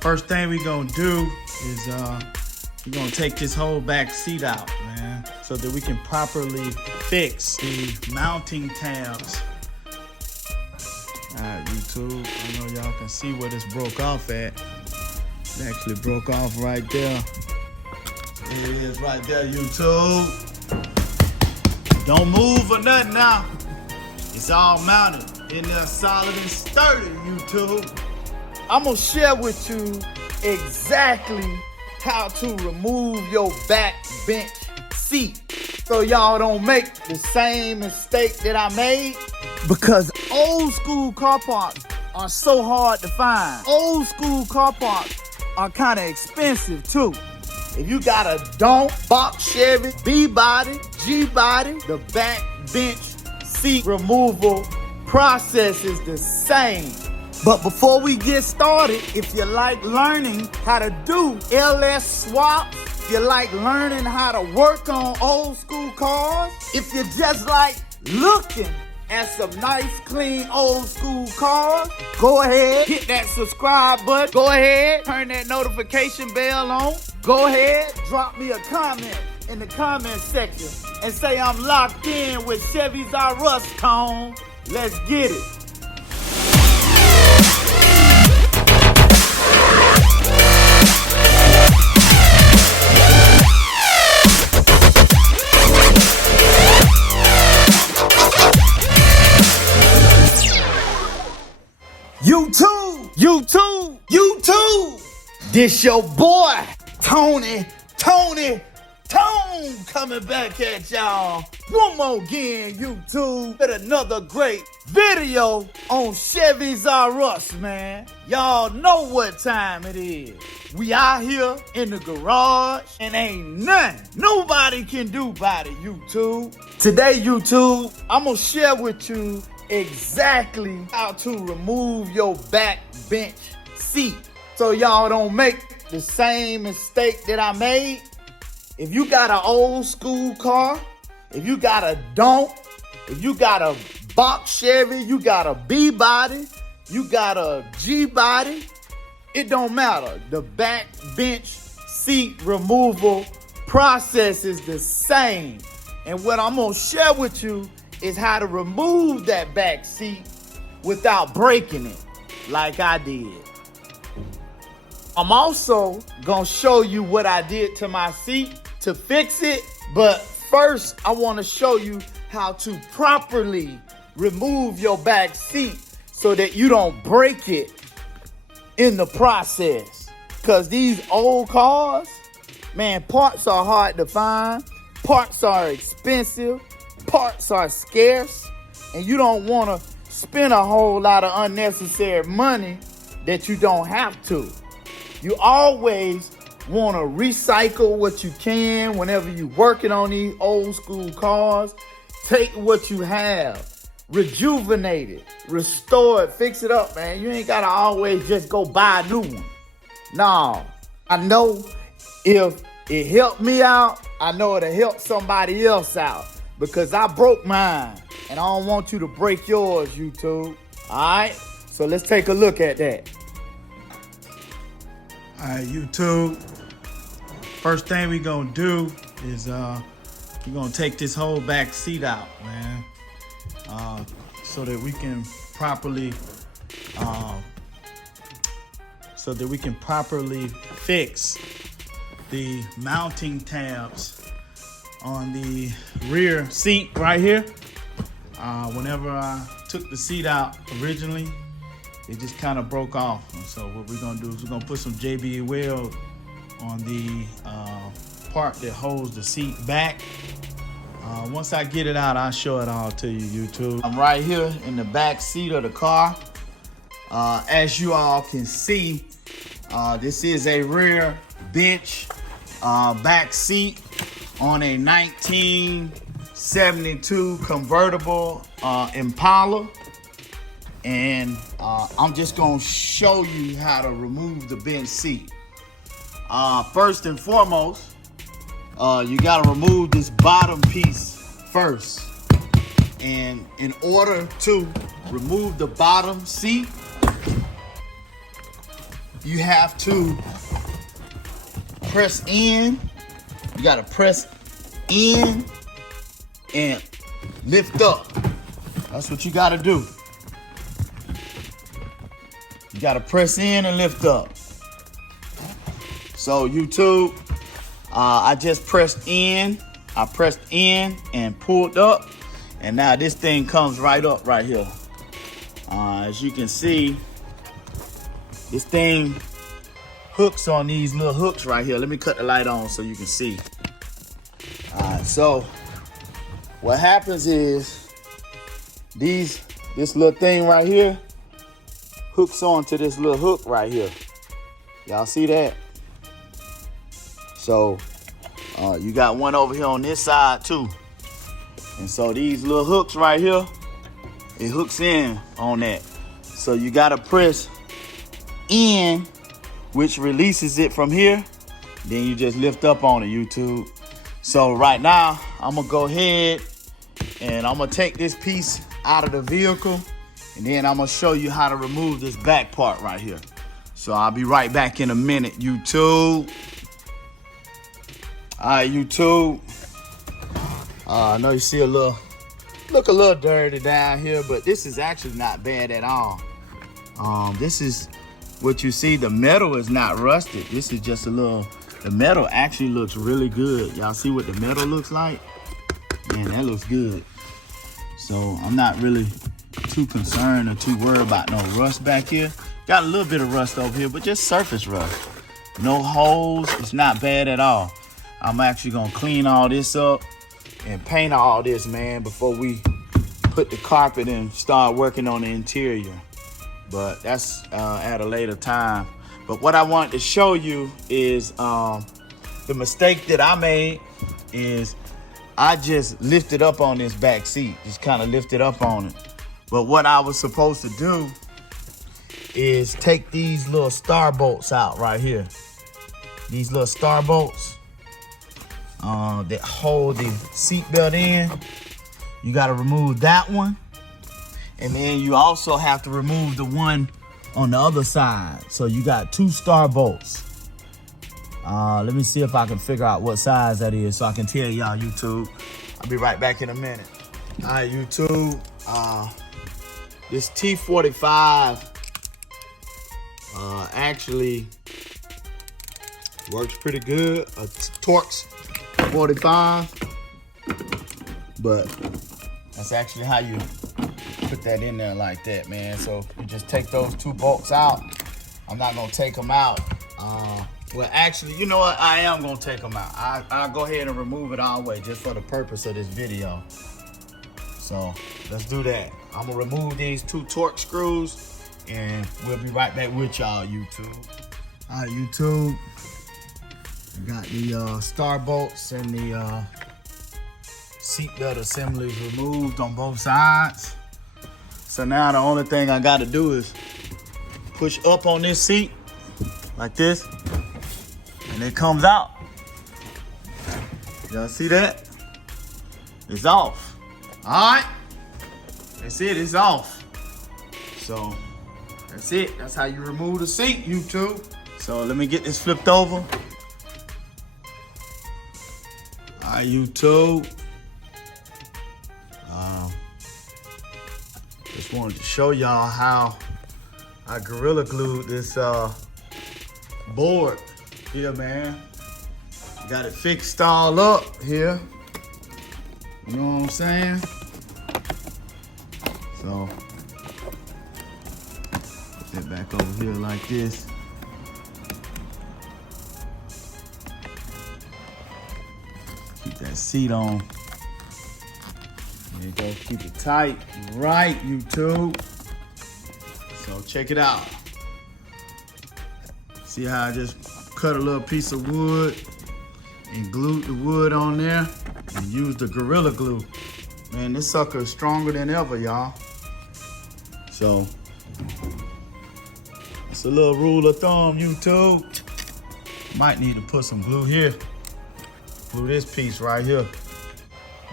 First thing we gonna do is we're gonna take this whole back seat out, man, so that we can properly fix the mounting tabs. All right, YouTube, I know y'all can see where this broke off at. It actually broke off right there. There it is right there, YouTube. Don't move or nothing now. It's all mounted in there solid and sturdy, YouTube. I'm gonna share with you exactly how to remove your back bench seat so y'all don't make the same mistake that I made. Because old school car parts are so hard to find. Old school car parts are kind of expensive too. If you got a donk, box Chevy, B body, G body, the back bench seat removal process is the same. But before we get started, if you like learning how to do LS swaps, if you like learning how to work on old school cars, if you just like looking at some nice, clean, old school cars, go ahead, hit that subscribe button. Go ahead, turn that notification bell on. Go ahead, drop me a comment in the comment section and say I'm locked in with Chevys R Us Tone. Let's get it. YouTube. This your boy, Tone coming back at y'all one more again, YouTube, with another great video on Chevys R Us, man. Y'all know what time it is. We out here in the garage and ain't nothing nobody can do about it, YouTube. Today, YouTube, I'm gonna share with you exactly how to remove your back bench seat so y'all don't make the same mistake that I made. If you got an old school car, if you got a donk, if you got a box Chevy, you got a B body, you got a G body, it don't matter. The back bench seat removal process is the same. And what I'm gonna share with you is how to remove that back seat without breaking it like I did. I'm also gonna show you what I did to my seat to fix it, but first I wanna show you how to properly remove your back seat so that you don't break it in the process. Cause these old cars, man, parts are hard to find, parts are expensive, parts are scarce, and you don't want to spend a whole lot of unnecessary money that you don't have to. You always want to recycle what you can whenever you're working on these old school cars. Take what you have, rejuvenate it, restore it, fix it up, man. You ain't got to always just go buy a new one. No, I know if it helped me out, I know it'll help somebody else out. Because I broke mine, and I don't want you to break yours, YouTube. All right? So let's take a look at that. All right, YouTube. First thing we gonna do is we're gonna take this whole back seat out, man, so that we can properly fix the mounting tabs on the rear seat right here. Whenever I took the seat out originally, it just kind of broke off. And so what we're gonna do is we're gonna put some JB weld on the part that holds the seat back. Once I get it out, I'll show it all to you, YouTube. I'm right here in the back seat of the car. As you all can see, this is a rear bench back seat on a 1972 convertible Impala. And I'm just gonna show you how to remove the bench seat. First and foremost, you gotta remove this bottom piece first. And in order to remove the bottom seat, you have to press in. You gotta press in and lift up. That's what you gotta do. You gotta press in and lift up. So YouTube, I just pressed in. I pressed in and pulled up. And now this thing comes right up right here. As you can see, this thing hooks on these little hooks right here. Let me cut the light on so you can see. All right, so what happens is this little thing right here hooks onto this little hook right here. Y'all see that? So you got one over here on this side too. And so these little hooks right here, it hooks in on that. So you gotta press in, which releases it from here. Then you just lift up on it, YouTube. So right now, I'm gonna go ahead and I'm gonna take this piece out of the vehicle, and then I'm gonna show you how to remove this back part right here. So I'll be right back in a minute, YouTube. All right, YouTube. I know you see look a little dirty down here, but this is actually not bad at all. This is what you see. The metal is not rusted. This is just the metal actually looks really good. Y'all see what the metal looks like? Man, that looks good. So I'm not really too concerned or too worried about no rust back here. Got a little bit of rust over here, but just surface rust. No holes, it's not bad at all. I'm actually gonna clean all this up and paint all this, man, before we put the carpet and start working on the interior. But that's at a later time. But what I wanted to show you is the mistake that I made is I just lifted up on this back seat, just kind of lifted up on it. But what I was supposed to do is take these little star bolts out right here. These little star bolts that hold the seatbelt in. You got to remove that one. And then you also have to remove the one on the other side. So you got two star bolts. Let me see if I can figure out what size that is so I can tell y'all, YouTube. I'll be right back in a minute. All right, YouTube. This T45 actually works pretty good. A Torx 45, but that's actually how you put that in there like that, man. So you just take those two bolts out. I'm not gonna take them out. Well, actually, you know what? I am gonna take them out. I'll go ahead and remove it all the way just for the purpose of this video. So let's do that. I'm gonna remove these two Torx screws and we'll be right back with y'all, YouTube. All right, YouTube. I got the star bolts and the seatbelt assemblies removed on both sides. So now the only thing I gotta do is push up on this seat like this, and it comes out. Y'all see that? It's off. All right, that's it, it's off. So that's it, that's how you remove the seat, YouTube. So let me get this flipped over. All right, YouTube. Just wanted to show y'all how I Gorilla Glued this board here, man. Got it fixed all up here. You know what I'm saying? So put that back over here like this. Keep that seat on. There you go, keep it tight. Right, YouTube. So check it out. See how I just cut a little piece of wood and glued the wood on there and used the Gorilla Glue. Man, this sucker is stronger than ever, y'all. So it's a little rule of thumb, YouTube. Might need to put some glue here. Glue this piece right here.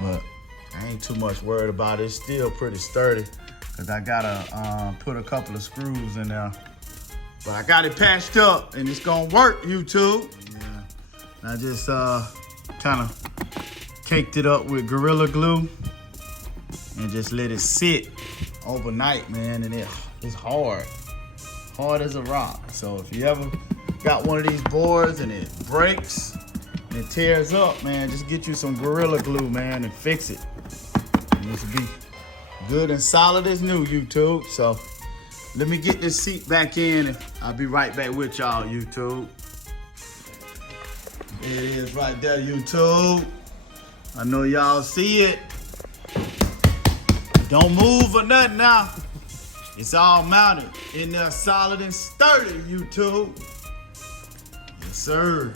But I ain't too much worried about it. It's still pretty sturdy because I gotta put a couple of screws in there But I got it patched up and it's gonna work, YouTube. Yeah. I just kind of caked it up with Gorilla Glue and just let it sit overnight, man. And it's hard as a rock. So if you ever got one of these boards and it breaks and it tears up, man, just get you some Gorilla Glue, man, and fix it. And this will be good and solid as new, YouTube. So let me get this seat back in and I'll be right back with y'all, YouTube. There it is right there, YouTube. I know y'all see it. Don't move or nothing now. It's all mounted in there solid and sturdy, YouTube. Yes, sir.